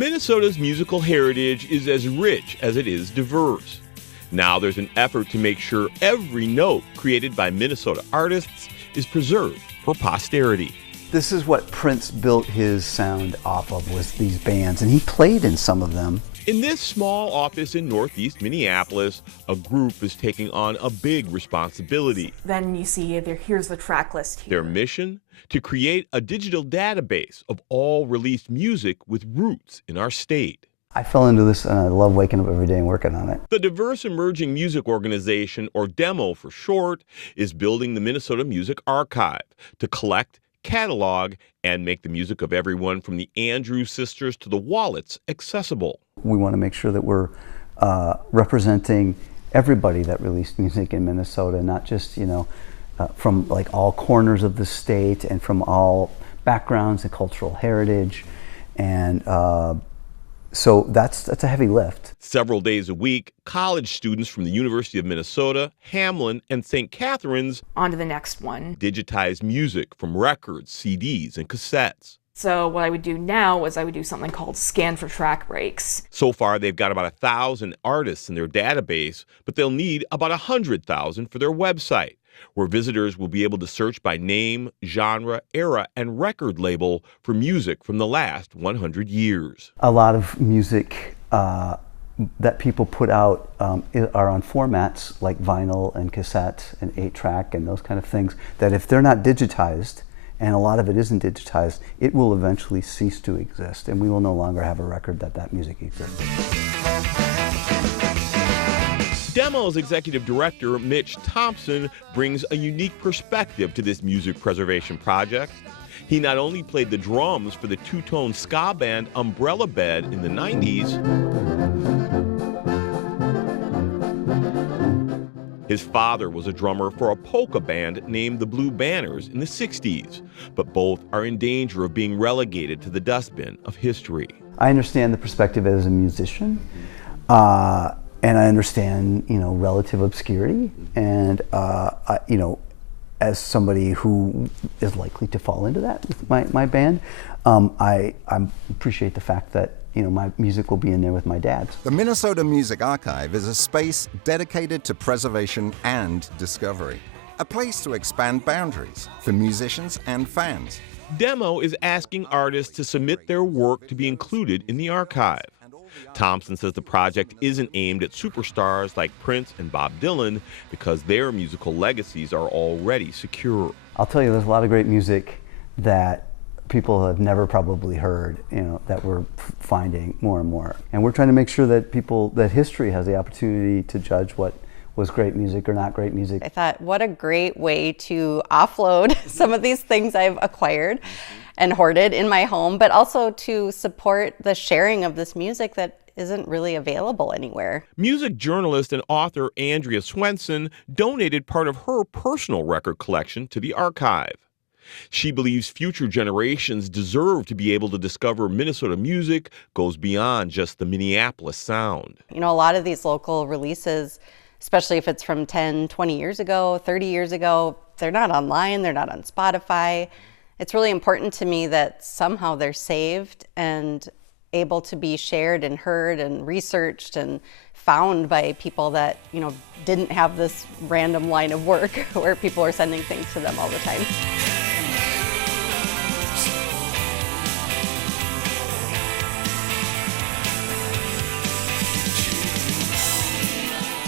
Minnesota's musical heritage is as rich as it is diverse. Now there's an effort to make sure every note created by Minnesota artists is preserved for posterity. This is what Prince built his sound off of, was these bands, and he played in some of them. In this small office in Northeast Minneapolis, a group is taking on a big responsibility. Then you see here's the track list here. Their mission? To create a digital database of all released music with roots in our state. I fell into this and I love waking up every day and working on it. The Diverse Emerging Music Organization, or DEMO for short, is building the Minnesota Music Archive to collect, catalog, and make the music of everyone from the Andrews Sisters to the Wallets accessible. We want to make sure that we're representing everybody that released music in Minnesota, not just, from like all corners of the state and from all backgrounds and cultural heritage. And so that's a heavy lift. Several days a week, college students from the University of Minnesota, Hamline, and St. Catharines on to the next one. Digitize music from records, CDs, and cassettes. So what I would do now is I would do something called scan for track breaks. So far, they've got about 1,000 artists in their database, but they'll need about 100,000 for their website, where visitors will be able to search by name, genre, era, and record label for music from the last 100 years. A lot of music that people put out are on formats like vinyl and cassette and 8-track and those kind of things, that if they're not digitized, and a lot of it isn't digitized, it will eventually cease to exist, and we will no longer have a record that music exists. DEMO's executive director, Mitch Thompson, brings a unique perspective to this music preservation project. He not only played the drums for the two-tone ska band Umbrella Bed in the 90s, his father was a drummer for a polka band named the Blue Banners in the 60s, but both are in danger of being relegated to the dustbin of history. I understand the perspective as a musician, and I understand, relative obscurity, and as somebody who is likely to fall into that with my band, I appreciate the fact that my music will be in there with my dad's. The Minnesota Music Archive is a space dedicated to preservation and discovery, a place to expand boundaries for musicians and fans. DEMO is asking artists to submit their work to be included in the archive. Thompson says the project isn't aimed at superstars like Prince and Bob Dylan because their musical legacies are already secure. I'll tell you, there's a lot of great music that people have never probably heard, that we're finding more and more. And we're trying to make sure that that history has the opportunity to judge what was great music or not great music. I thought, what a great way to offload some of these things I've acquired and hoarded in my home, but also to support the sharing of this music that isn't really available anywhere. Music journalist and author Andrea Swenson donated part of her personal record collection to the archive. She believes future generations deserve to be able to discover Minnesota music goes beyond just the Minneapolis sound. A lot of these local releases, especially if it's from 10, 20 years ago, 30 years ago, they're not online, they're not on Spotify. It's really important to me that somehow they're saved and able to be shared and heard and researched and found by people that, didn't have this random line of work where people are sending things to them all the time.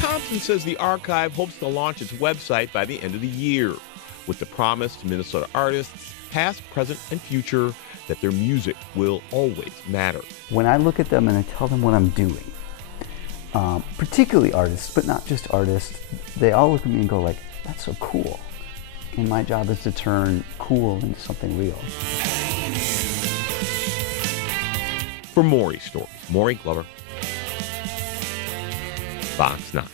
Thompson says the archive hopes to launch its website by the end of the year, with the promise to Minnesota artists, past, present, and future, that their music will always matter. When I look at them and I tell them what I'm doing, particularly artists, but not just artists, they all look at me and go like, that's so cool. And my job is to turn cool into something real. For Maury Stories, Maury Glover, Fox 9.